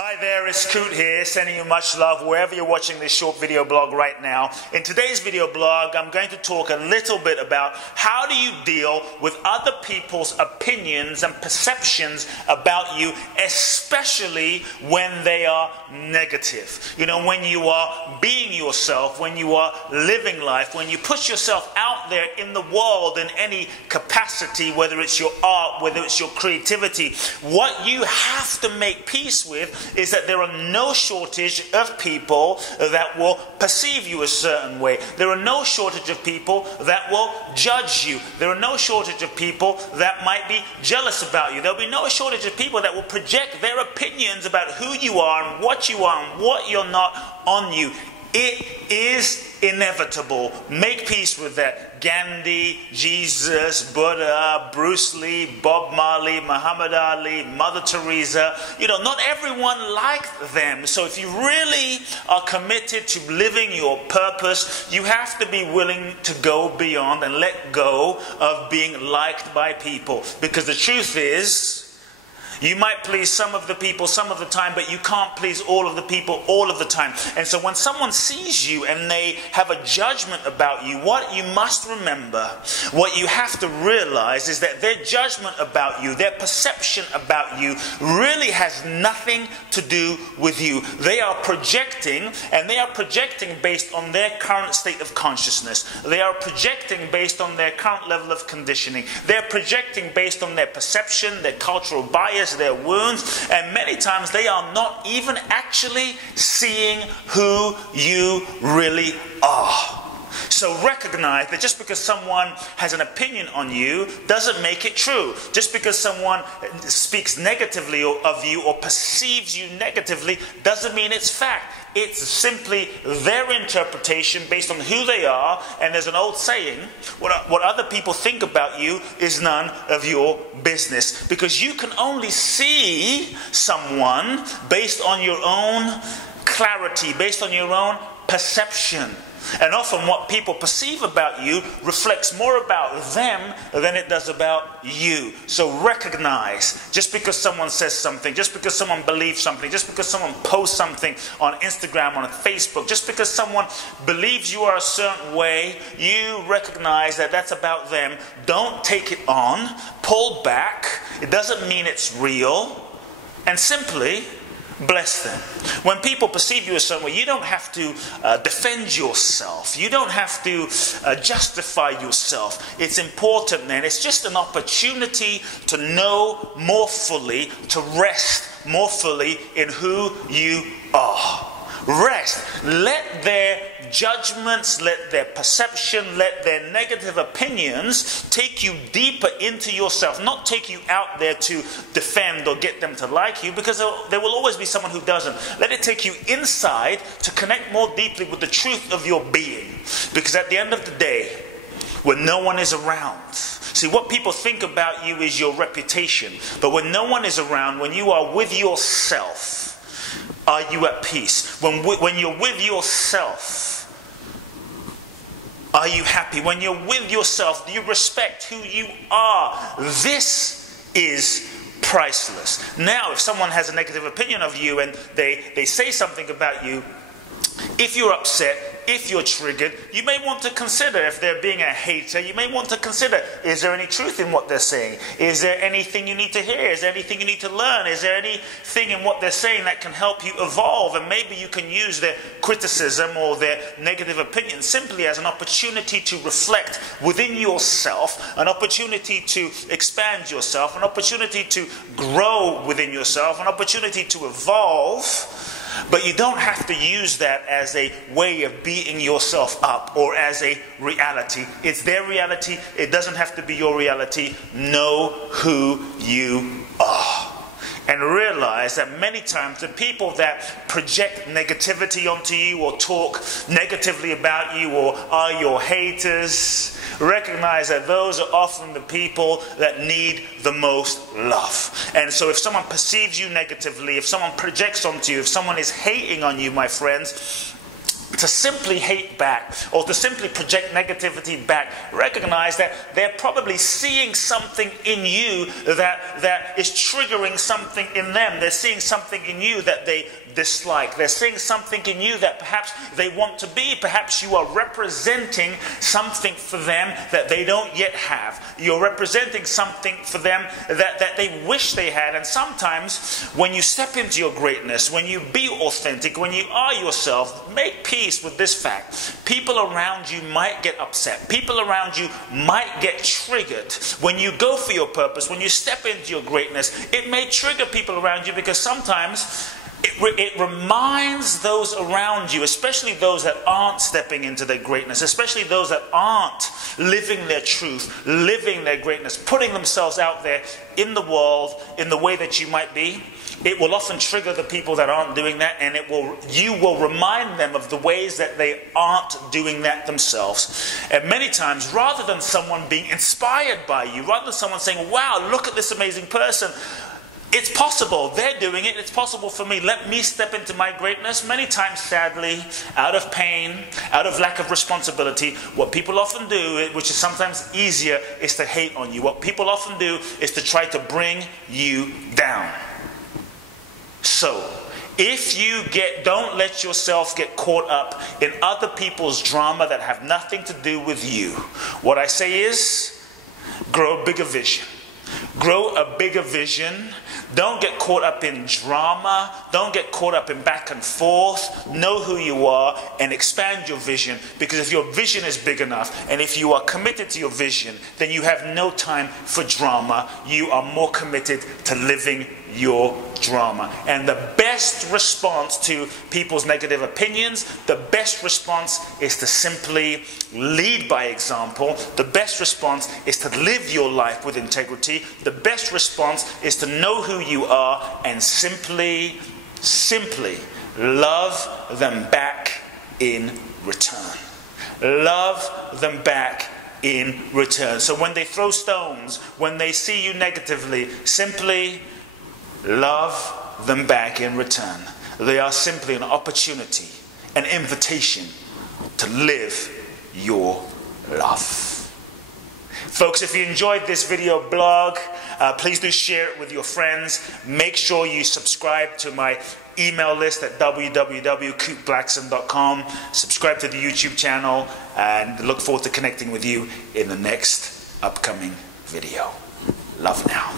Hi there, it's Kute here, sending you much love wherever you're watching this short video blog right now. In today's video blog, I'm going to talk a little bit about how do you deal with other people's opinions and perceptions about you, especially when they are negative. You know, when you are being yourself, when you are living life, when you put yourself out there in the world in any capacity, whether it's your art, whether it's your creativity, what you have to make peace with is that there are no shortage of people that will perceive you a certain way. There are no shortage of people that will judge you. There are no shortage of people that might be jealous about you. There'll be no shortage of people that will project their opinions about who you are and what you're not on you. It is inevitable. Make peace with that. Gandhi, Jesus, Buddha, Bruce Lee, Bob Marley, Muhammad Ali, Mother Teresa. You know, not everyone liked them. So if you really are committed to living your purpose, you have to be willing to go beyond and let go of being liked by people. Because the truth is, you might please some of the people some of the time, but you can't please all of the people all of the time. And so when someone sees you and they have a judgment about you, what you must remember, what you have to realize is that their judgment about you, their perception about you really has nothing to do with you. They are projecting, and they are projecting based on their current state of consciousness. They are projecting based on their current level of conditioning. They're projecting based on their perception, their cultural bias, their wounds, and many times they are not even actually seeing who you really are. So recognize that just because someone has an opinion on you doesn't make it true. Just because someone speaks negatively of you or perceives you negatively doesn't mean it's fact. It's simply their interpretation based on who they are. And there's an old saying, what other people think about you is none of your business. Because you can only see someone based on your own clarity, based on your own perception. And often what people perceive about you reflects more about them than it does about you. So recognize, just because someone says something, just because someone believes something, just because someone posts something on Instagram, on Facebook, just because someone believes you are a certain way, you recognize that that's about them. Don't take it on. Pull back. It doesn't mean it's real. And simply bless them. When people perceive you a certain way, you don't have to defend yourself. You don't have to justify yourself. It's important then. It's just an opportunity to know more fully, to rest more fully in who you are. Rest. Let their judgments, let their perception, let their negative opinions take you deeper into yourself. Not take you out there to defend or get them to like you, because there will always be someone who doesn't. Let it take you inside to connect more deeply with the truth of your being. Because at the end of the day, when no one is around, see, what people think about you is your reputation. But when no one is around, when you are with yourself, are you at peace? When you're with yourself, are you happy? When you're with yourself, do you respect who you are? This is priceless. Now, if someone has a negative opinion of you and they say something about you, if you're upset, if you're triggered, you may want to consider, if they're being a hater, you may want to consider, is there any truth in what they're saying? Is there anything you need to hear? Is there anything you need to learn? Is there anything in what they're saying that can help you evolve? And maybe you can use their criticism or their negative opinion simply as an opportunity to reflect within yourself, an opportunity to expand yourself, an opportunity to grow within yourself, an opportunity to evolve. But you don't have to use that as a way of beating yourself up or as a reality. It's their reality. It doesn't have to be your reality. Know who you are. And realize that many times the people that project negativity onto you or talk negatively about you or are your haters, recognize that those are often the people that need the most love. And so if someone perceives you negatively, if someone projects onto you, if someone is hating on you, my friends, to simply hate back or to simply project negativity back, recognize that they're probably seeing something in you that is triggering something in them. They're seeing something in you that they dislike. They're seeing something in you that perhaps they want to be. Perhaps you are representing something for them that they don't yet have. You're representing something for them that they wish they had. And sometimes when you step into your greatness, when you be authentic, when you are yourself, make peace with this fact. People around you might get upset. People around you might get triggered. When you go for your purpose, when you step into your greatness, it may trigger people around you because sometimes it reminds those around you, especially those that aren't stepping into their greatness, especially those that aren't living their truth, living their greatness, putting themselves out there in the world in the way that you might be. It will often trigger the people that aren't doing that, and you will remind them of the ways that they aren't doing that themselves. And many times, rather than someone being inspired by you, rather than someone saying, wow, look at this amazing person, it's possible, they're doing it, it's possible for me, let me step into my greatness. Many times, sadly, out of pain, out of lack of responsibility, what people often do, which is sometimes easier, is to hate on you. What people often do is to try to bring you down. So, if you don't let yourself get caught up in other people's drama that have nothing to do with you. What I say is, grow a bigger vision. Grow a bigger vision. Don't get caught up in drama. Don't get caught up in back and forth. Know who you are and expand your vision. Because if your vision is big enough and if you are committed to your vision, then you have no time for drama. You are more committed to living your drama. And the best response to people's negative opinions, the best response is to simply lead by example. The best response is to live your life with integrity. The best response is to know who you are and simply love them back in return. Love them back in return. So when they throw stones, when they see you negatively, simply love them back in return. They are simply an opportunity, an invitation to live your love. Folks, if you enjoyed this video blog, please do share it with your friends. Make sure you subscribe to my email list at www.kuteblackson.com. Subscribe to the YouTube channel and look forward to connecting with you in the next upcoming video. Love now.